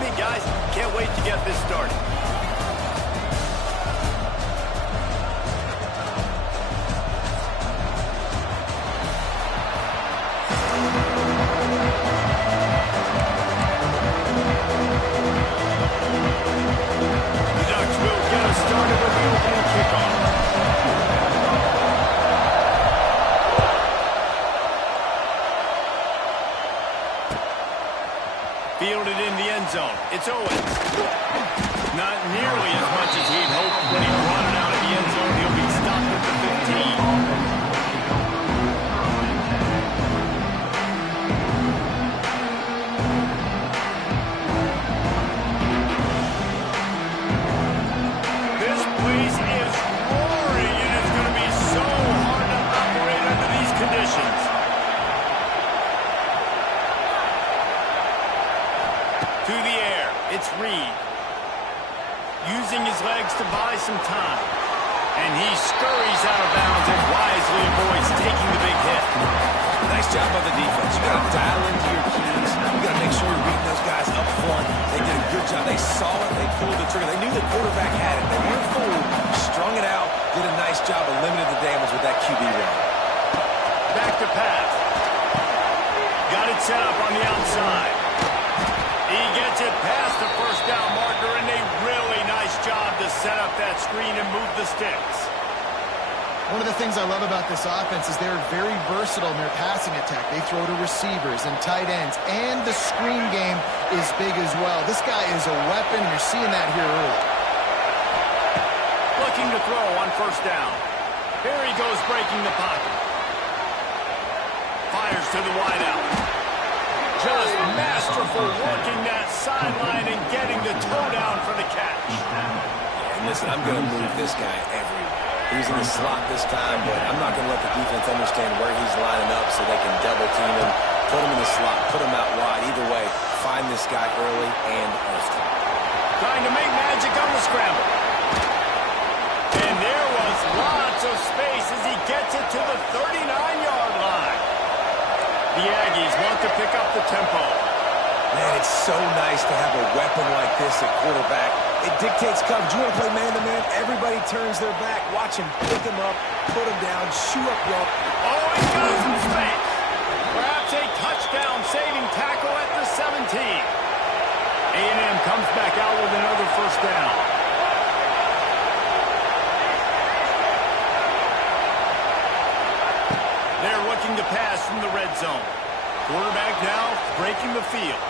me, guys. Can't wait to get this started. The Ducks will get us started with the opening kickoff. Fielded in the end zone. It's Owens. Not nearly as much as he'd hoped when he brought it out of the end zone. He'll be stopped at the 15. This place is roaring, and it's going to be so hard to operate under these conditions. To the air, it's Reed. Using his legs to buy some time. And he scurries out of bounds and wisely avoids taking the big hit. Nice job by the defense. You got to dial into your keys. You got to make sure you're beating those guys up front. They did a good job. They saw it. They pulled the trigger. They knew the quarterback had it. They weren't fooled. Strung it out. Did a nice job of limiting the damage with that QB run. Back to pass. Got it set up on the outside. He gets it past the first down marker, and a really nice job to set up that screen and move the sticks. One of the things I love about this offense is they're very versatile in their passing attack. They throw to receivers and tight ends, and the screen game is big as well. This guy is a weapon, and you're seeing that here early. Looking to throw on first down. Here he goes breaking the pocket. Fires to the wideout. Just masterful working that sideline and getting the toe down for the catch. And listen, I'm going to move this guy everywhere. He's in the slot this time, but I'm not going to let the defense understand where he's lining up so they can double team him, put him in the slot, put him out wide. Either way, find this guy early and often. Trying to make magic on the scramble. And there was lots of space as he gets it to the 39-yard line. The Aggies want to pick up the tempo. Man, it's so nice to have a weapon like this at quarterback. It dictates coverage. You want to play man-to-man? Everybody turns their back. Watch him pick him up, put him down, shoot up the Oh, he goes from space. Perhaps a touchdown-saving tackle at the 17. A&M comes back out with another first down. They're looking to pass from the red zone. Quarterback now breaking the field.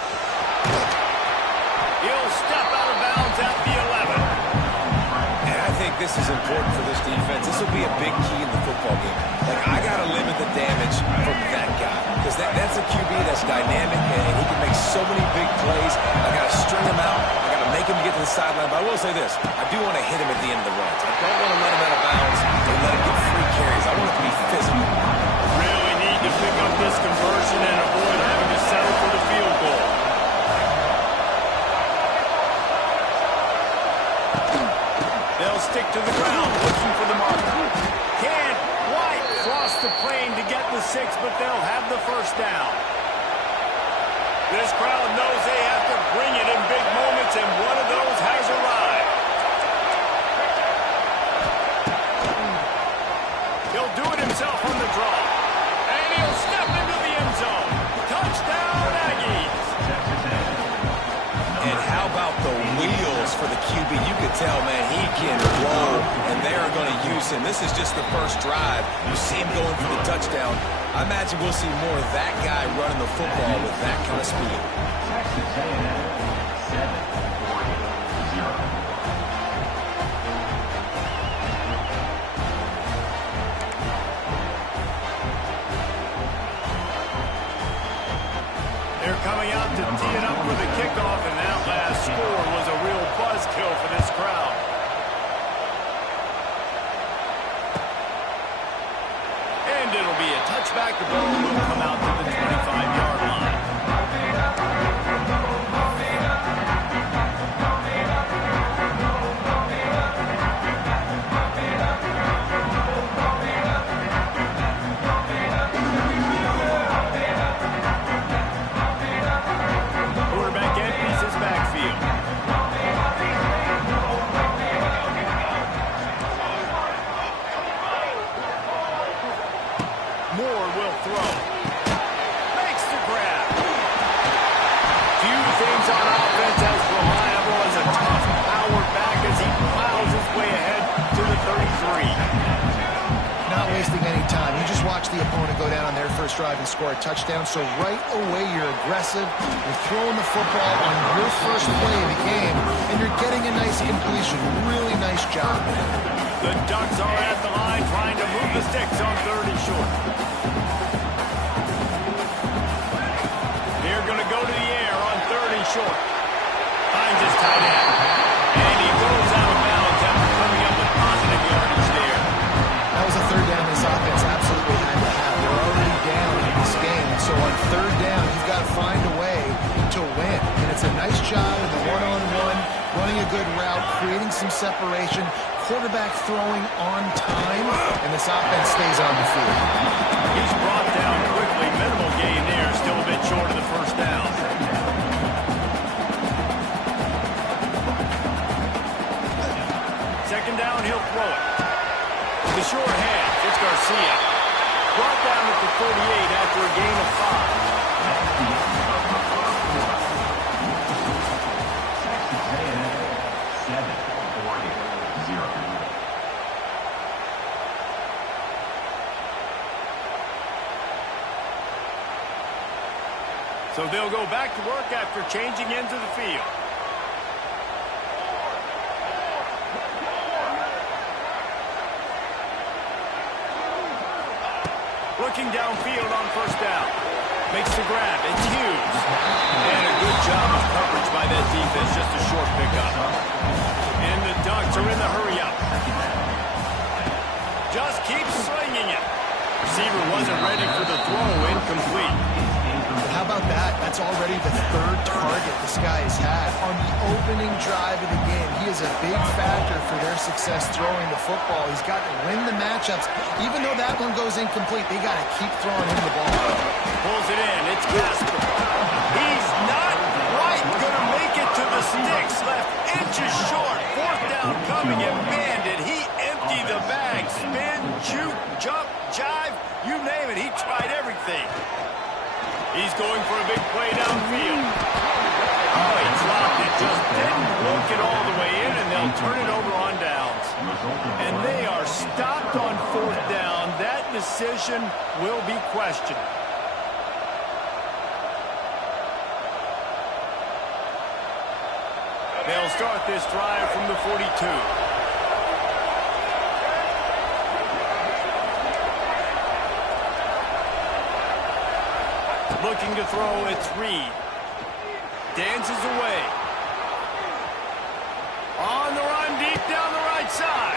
He'll step out of bounds at the 11. And I think this is important for this defense. This will be a big key in the football game. Like, I got to limit the damage from that guy. Because that's a QB that's dynamic, and he can make so many big plays. I got to string him out. I got to make him get to the sideline. But I will say this. I do want to hit him at the end of the runs. I don't want to let him out of bounds and let him get free carries. I want it to be physical. Really need to pick up this conversion and avoid having to settle for the field goal. They'll stick to the ground, looking for the marker. Can't quite cross the plane to get the 6, but they'll have the first down. This crowd knows they have to bring it in big moments, and one of those has arrived. He'll do it himself on the draw. And he'll step into the end zone. Touchdown, Aggies. And how about the wheels for the QB? You could tell, man, he can roll, and they are going to use him. This is just the first drive. You see him going for the touchdown. I imagine we'll see more of that guy running the football with that kind of speed. They're coming out to tee it up for the kickoff, and that last score was a real buzzkill for this crowd. And it'll be a touchback. The ball will come out to the 25-yard line. watch the opponent go down on their first drive and score a touchdown, so right away you're aggressive, you're throwing the football on your first play of the game, and you're getting a nice completion. Really nice job. The Ducks are at the line trying to move the sticks on 3rd and short. They're going to go to the air on 3rd and short. Finds his tight end. And he goes out of bounds after coming up with positive yardage there. That was a 3rd down this offense absolutely had to have. They're already down in this game, so on 3rd down, you've got to find a way to win. And it's a nice job in the one-on-one, running a good route, creating some separation, quarterback throwing on time, and this offense stays on the field. He's brought down quickly. Minimal gain there. Still a bit short of the 1st down. 2nd down, he'll throw it. The short hand, it's Garcia. Brought down at the 38 after a gain of 5. So they'll go back to work after changing into the field. Looking downfield on 1st down. Makes the grab. It's huge. And a good job of coverage by that defense. Just a short pickup. And the Ducks are in the hurry-up. Just keep slinging it. Receiver wasn't ready for the throw. Incomplete. How about that? That's already the 3rd target this guy has had on the opening drive of the game. He is a big factor for their success throwing the football. He's got to win the matchups. Even though that one goes incomplete, they got to keep throwing him the ball. Pulls it in. It's Casper. He's not quite going to make it to the sticks. Left inches short. 4th down coming, and man, did he empty the bag. Spin, shoot, jump, jive, you name it. He tried everything. He's going for a big play downfield. Oh, he dropped it. Just didn't look it all the way in, and they'll turn it over on downs. And they are stopped on 4th down. That decision will be questioned. They'll start this drive from the 42. Looking to throw, it's Reed. Dances away. On the run, deep down the right side.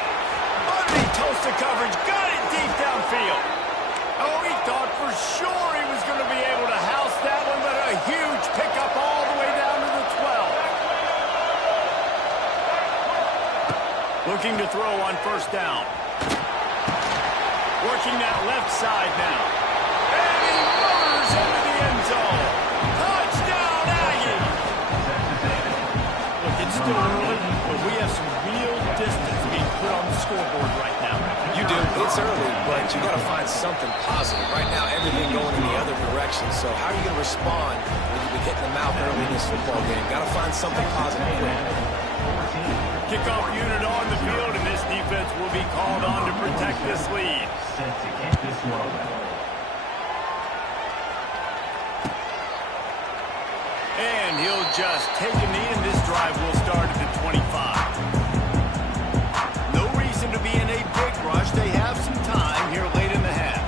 Underneath toast of coverage, got it deep downfield. Oh, he thought for sure he was going to be able to house that one, but a huge pickup all the way down to the 12. Looking to throw on 1st down. Working that left side now. And he motors into the end zone. Touchdown, Aggie! Look, it's still early, but we have some real distance being put on the scoreboard right now. You do. It's early, but you got to find something positive. Right now, everything going in the other direction. So how are you going to respond when you've been hitting the mouth early in this football game? Got to find something positive quick. Kickoff unit on the field, and this defense will be called on to protect this lead. And he'll just take a knee, and this drive will start at the 25. No reason to be in a big rush. They have some time here late in the half.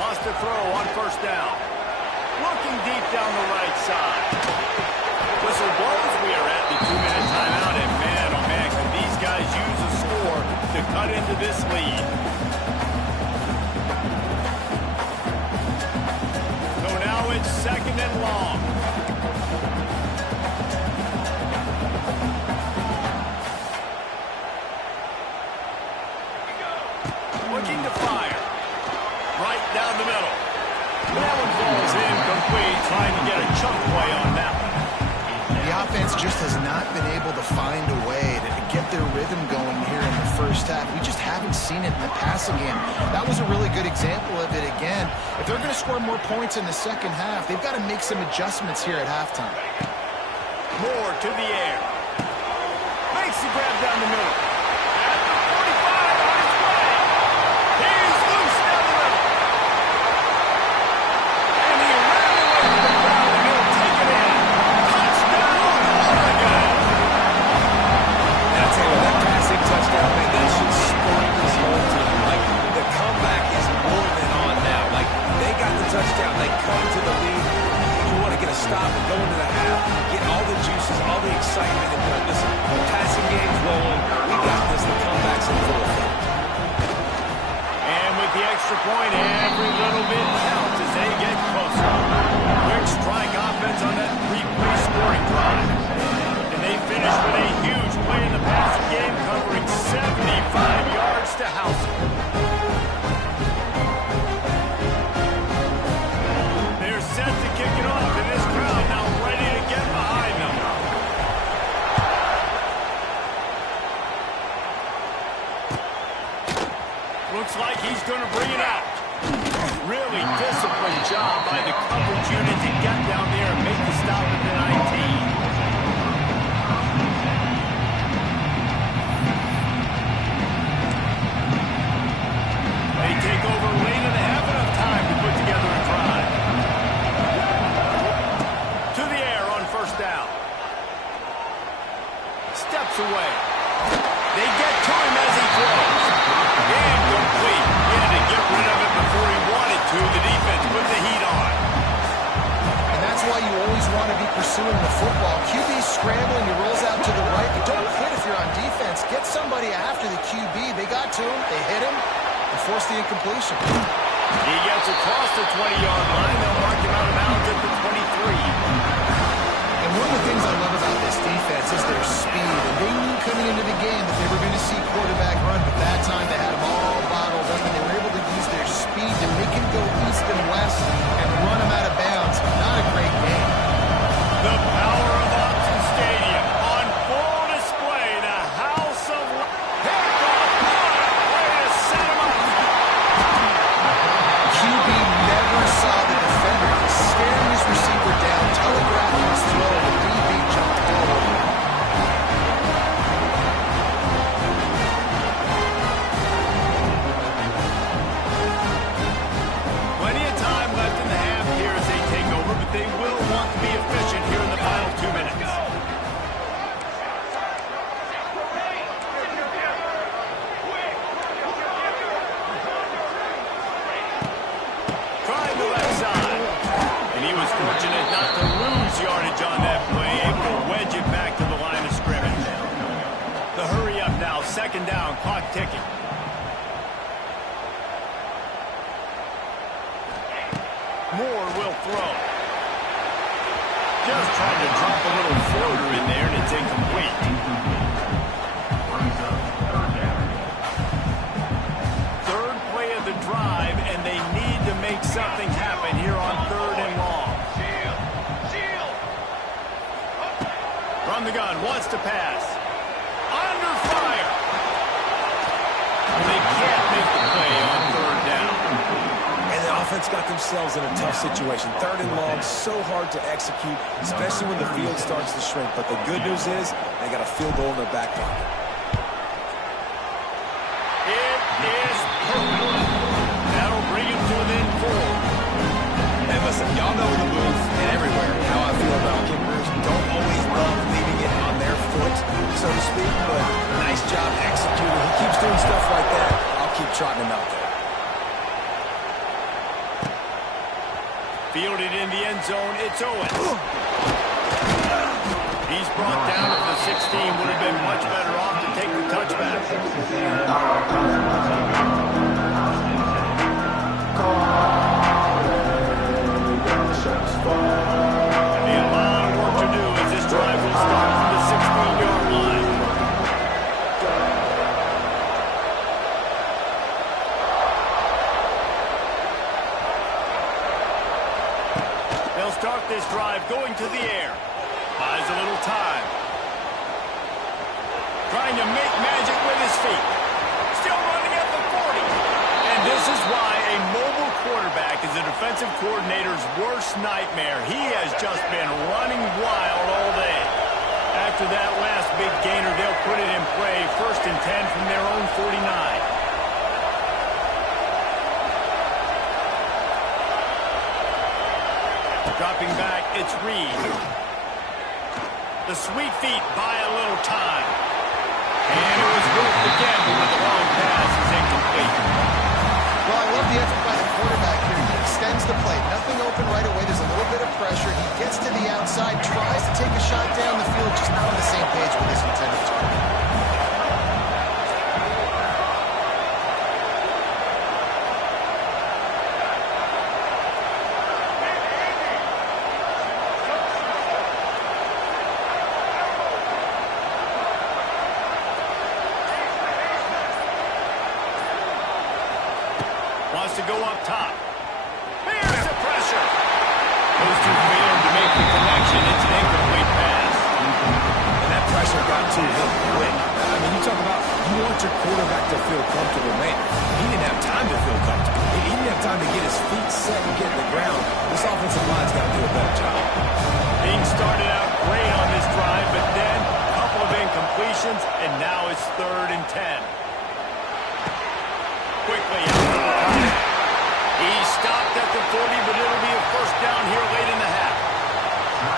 Lost a throw on 1st down. Looking deep down the right side. Whistle blows. We are at the 2-minute timeout, and man, oh man, can these guys use a score to cut into this lead. So now it's 2nd and long. Looking to fire. Right down the middle. That one falls incomplete, trying to get a chunk play on that one. The offense just has not been able to find a way to get their rhythm going here in the first half. We just haven't seen it in the passing game. That was a really good example of it again. If they're going to score more points in the second half, they've got to make some adjustments here at halftime. Moore to the air. Makes the grab down the middle. At the 45 on his way. He's excitement. And listen, the passing game's rolling. We got this. The comeback's in full effect. And with the extra point, every little bit counts as they get closer. Quick strike offense on that three-play scoring drive. And they finish with a huge play in the passing game, covering 75 yards to house it. They're set to kick it off, and this crowd now ready to get behind them. Looks like he's going to bring it out. Really disciplined job by the coverage unit to get down there and make the stop at the 19. They take over late and have enough time to put together a drive. To the air on first down. Steps away. They get to him as he throws. Incomplete. He had to get rid of it before he wanted to. The defense put the heat on. And that's why you always want to be pursuing the football. QB's scrambling, he rolls out to the right, but don't quit if you're on defense. Get somebody after the QB. They got to him, they hit him, and forced the incompletion. He gets across the 20-yard line. They'll mark him out of bounds at the 23. And one of the things I love about this defense is their speed. And they knew coming into the game that they were going to see quarterback run, but that time they had them all bottled up, and they were able to use their speed to make him go east and west and run him out of bounds. Not a great game. The power of Autzen Stadium on full display. The house of Hancock. What a way to set him up. QB never saw the defender. He was staring his receiver down, telegraphing his throw, and the DB jumped all over him. Plenty of time left in the half here as they take over, but they will want to be efficient here in the final 2 minutes. Trying the left side. And he was fortunate not to lose yardage on that play, able to wedge it back to the line of scrimmage. The hurry up now, second down, clock ticking. Moore will throw. Just trying to drop a little floater in there, and it's incomplete. Third play of the drive, and they need to make something happen here on 3rd and long. From the gun, wants to pass. Under fire. They can't make the play on 3rd down. And the offense got themselves in a tough situation. 3rd and long, so hard to execute, especially when the field starts to shrink. But the good news is they got a field goal in their back pocket. It is perfect. That'll bring him to within 4. And listen, y'all know in the booth and everywhere how I feel about kickers. Don't always love leaving it on their foot, so to speak, but nice job executing. He keeps doing stuff like that. I'll keep trotting him out there. Fielded in the end zone, it's Owens. He's brought down at the 16. Would have been much better off to take the touchback. Be a lot of work to do as this drive will start from the 16-yard line. They'll start this drive going to the air. Buys a little time. Trying to make magic with his feet. Still running at the 40. And this is why a mobile quarterback is a defensive coordinator's worst nightmare. He has just been running wild all day. After that last big gainer, they'll put it in play. 1st and 10 from their own 49. Dropping back, it's Reed. The sweet feet buy a little time. And it was Wilk again, but with the long pass is incomplete. Well, I love the effort by the quarterback here. He extends the play. Nothing open right away. There's a little bit of pressure. He gets to the outside, tries to take a shot down the field, just not on the same page with his intended target. Wants to go up top. Here's the pressure. Those two failed to make the connection. It's an incomplete pass. And that pressure got to him quick. I mean, you talk about you want your quarterback to feel comfortable, man. He didn't have time to feel comfortable. He didn't have time to get his feet set and get in the ground. This offensive line's got to do a better job. Being started out great on this drive, but then a couple of incompletions, and now it's 3rd and 10. Quickly out to the top. He stopped at the 40, but it'll be a first down here late in the half.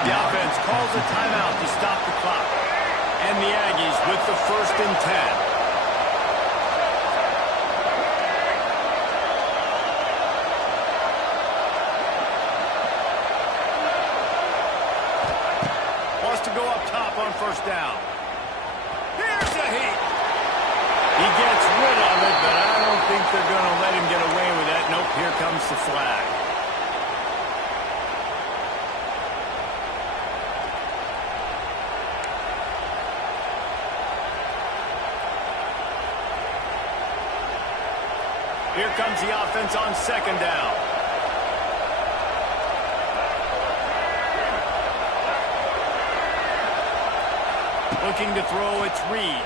The offense calls a timeout to stop the clock. And the Aggies with the 1st and 10. Wants to go up top on 1st down. Here's the heat. He gets rid of it, but I don't think they're going to let him get away with that. Nope, here comes the flag. Here comes the offense on 2nd down. Looking to throw, it's Reed.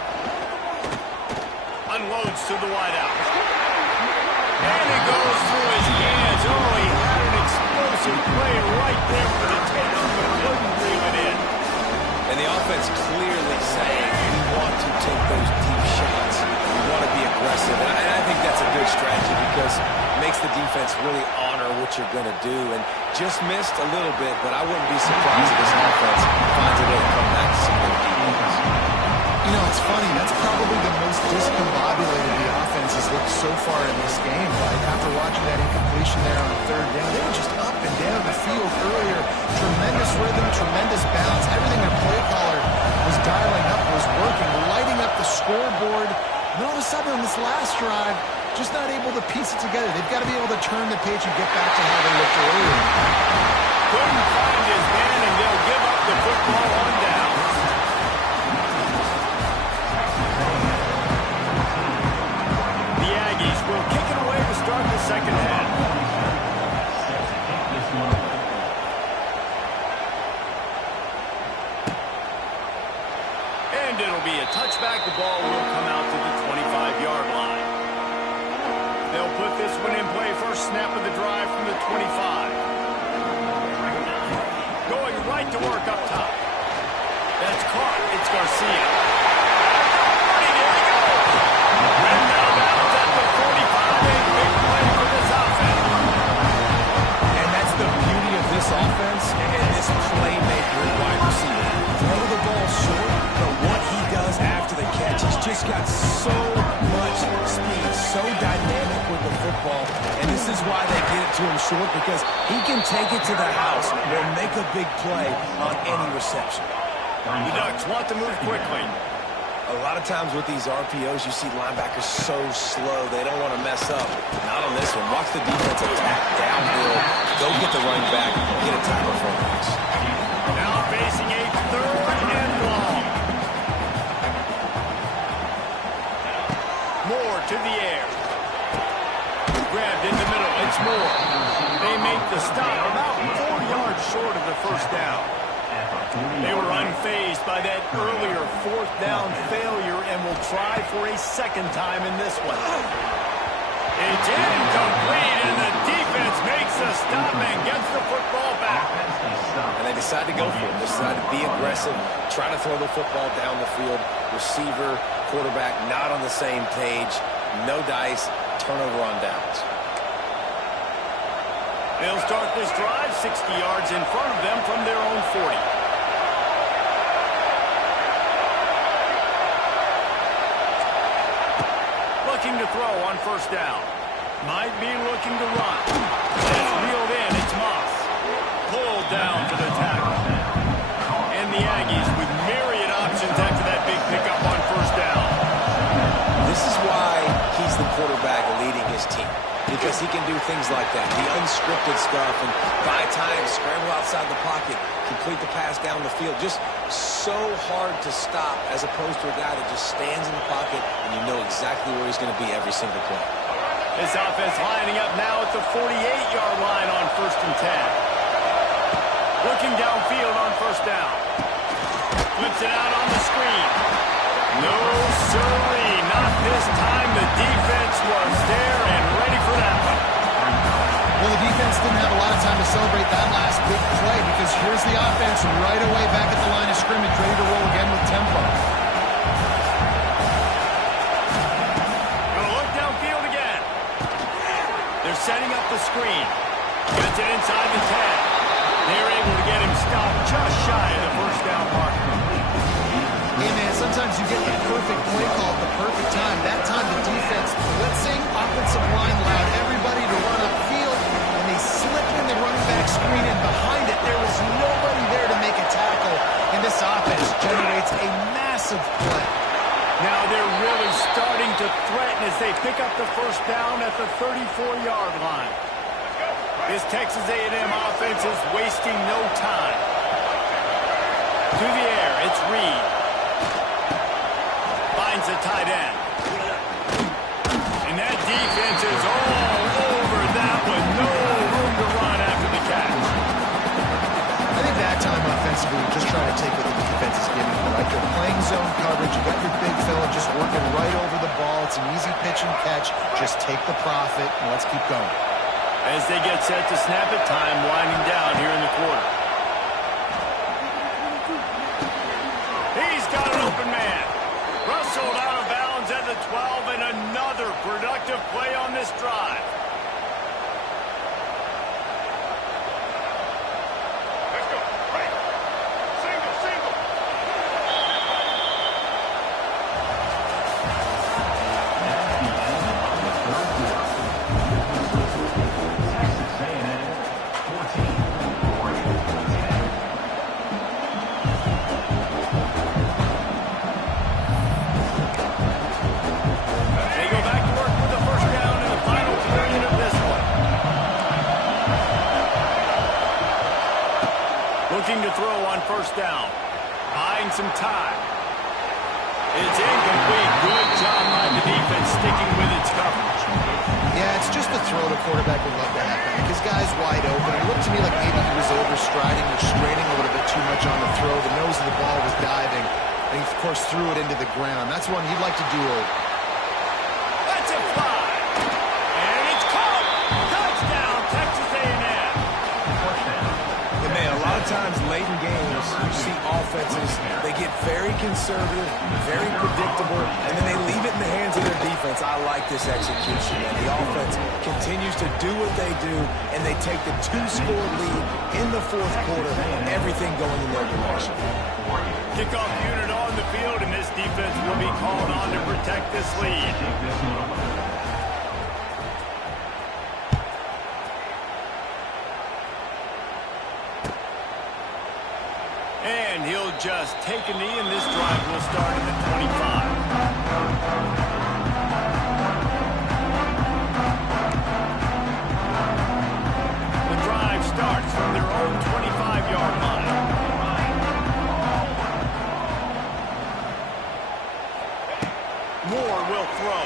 Unloads to the wideout. And it goes through his hands. Oh, he had an explosive play right there for the takeoff, but couldn't reel it in. And the offense clearly saying, we want to take those deep shots. We want to be aggressive. And I think that's a good strategy because it makes the defense really honor what you're going to do. And just missed a little bit, but I wouldn't be surprised if this offense finds a way to come back to some of their defense. You know, it's funny. That's probably the most discombobulated the offense has looked so far in this game. Like, after watching that incompletion there on 3rd down, they were just up and down the field earlier. Tremendous rhythm, tremendous balance. Everything their play caller was dialing up was working, lighting up the scoreboard. And all of a sudden on this last drive, just not able to piece it together. They've got to be able to turn the page and get back to how they looked earlier. Couldn't find his man, and they'll give up the football on down. The Aggies will kick it away to start the 2nd half. And it'll be a touchback. The ball will come out to the 25-yard line. They'll put this one in play. First snap of the drive from the 25. Going right to work up top. That's caught. It's Garcia. There he goes. Ran out of bounds at the 45. A big play for this offense. And that's the beauty of this offense and this playmaker wide receiver. Throw the ball short, but what he does after the catch, he's just got so much speed, so dynamic with the football, and this is why they get it to him short, because he can take it to the house or make a big play on any reception. The Ducks want to move quickly. A lot of times with these RPOs, you see linebackers so slow, they don't want to mess up. Not on this one. Watch the defense attack downhill, go get the running back, get a tackle for a loss. Now facing a 3rd and long. Moore to the air. Grabbed in the middle. It's Moore. They make the stop about 4 yards short of the 1st down. They were unfazed by that earlier 4th down failure and will try for a 2nd time in this one. It's incomplete, and the defense makes the stop and gets the football back. And they decide to go for it. They decide to be aggressive, try to throw the football down the field. Receiver, quarterback not on the same page. No dice, turnover on downs. They'll start this drive 60 yards in front of them from their own 40. Looking to throw on 1st down. Might be looking to run. It's reeled in. It's Moss. Pulled down for the tackle. things like that, the unscripted stuff, and buy time, scramble outside the pocket, complete the pass down the field. Just so hard to stop as opposed to a guy that just stands in the pocket and you know exactly where he's going to be every single play. This offense lining up now at the 48-yard line on 1st and 10. Looking downfield on 1st down. Flips it out on the screen. No, sirree, not this time. The defense was there and ready for that one. Well, the defense didn't have a lot of time to celebrate that last big play because here's the offense right away back at the line of scrimmage, ready to roll again with tempo. Gonna look downfield again. They're setting up the screen. Gets it inside the 10. They're able to get him stopped just shy of the 1st down mark. Hey, man, sometimes you get the perfect play call at the perfect time. That time the defense blitzing, offensive line allowed everybody to run upfield, and they slipped in the running back screen, and behind it there was nobody there to make a tackle, and this offense generates a massive play. Now they're really starting to threaten as they pick up the 1st down at the 34-yard line. This Texas A&M offense is wasting no time. To the air, it's Reed. Finds a tight end. And that defense is all over that one. No room to run after the catch. I think that time offensively, we're just trying to take what the defense is giving you, right? They're playing zone coverage. You got your big fella just working right over the ball. It's an easy pitch and catch. Just take the profit, and let's keep going. As they get set to snap it, time winding down here in the quarter. He's got an open man. Rustled out of bounds at the 12, and another productive play on this drive. Let's go. Right. Single, single. Looking to throw on 1st down. Buying some time. It's incomplete. Good job by the defense sticking with its coverage. Yeah, it's just the throw the quarterback would love to have back. His guy's wide open. It looked to me like maybe he was overstriding or straining a little bit too much on the throw. The nose of the ball was diving. And he, of course, threw it into the ground. That's one he'd like to do over. That's a fly. And it's caught. Touchdown, Texas A&M. And man, a lot of times late in games, you see offenses, they get very conservative, very predictable, and then they leave it in the hands of their defense. I like this execution, man. The offense continues to do what they do, and they take the 2-score lead in the 4th quarter, everything going in their direction. Kickoff unit on the field, and this defense will be called on to protect this lead. And he'll just take a knee, and this drive will start at the 25. The drive starts from their own 25-yard line. Moore will throw.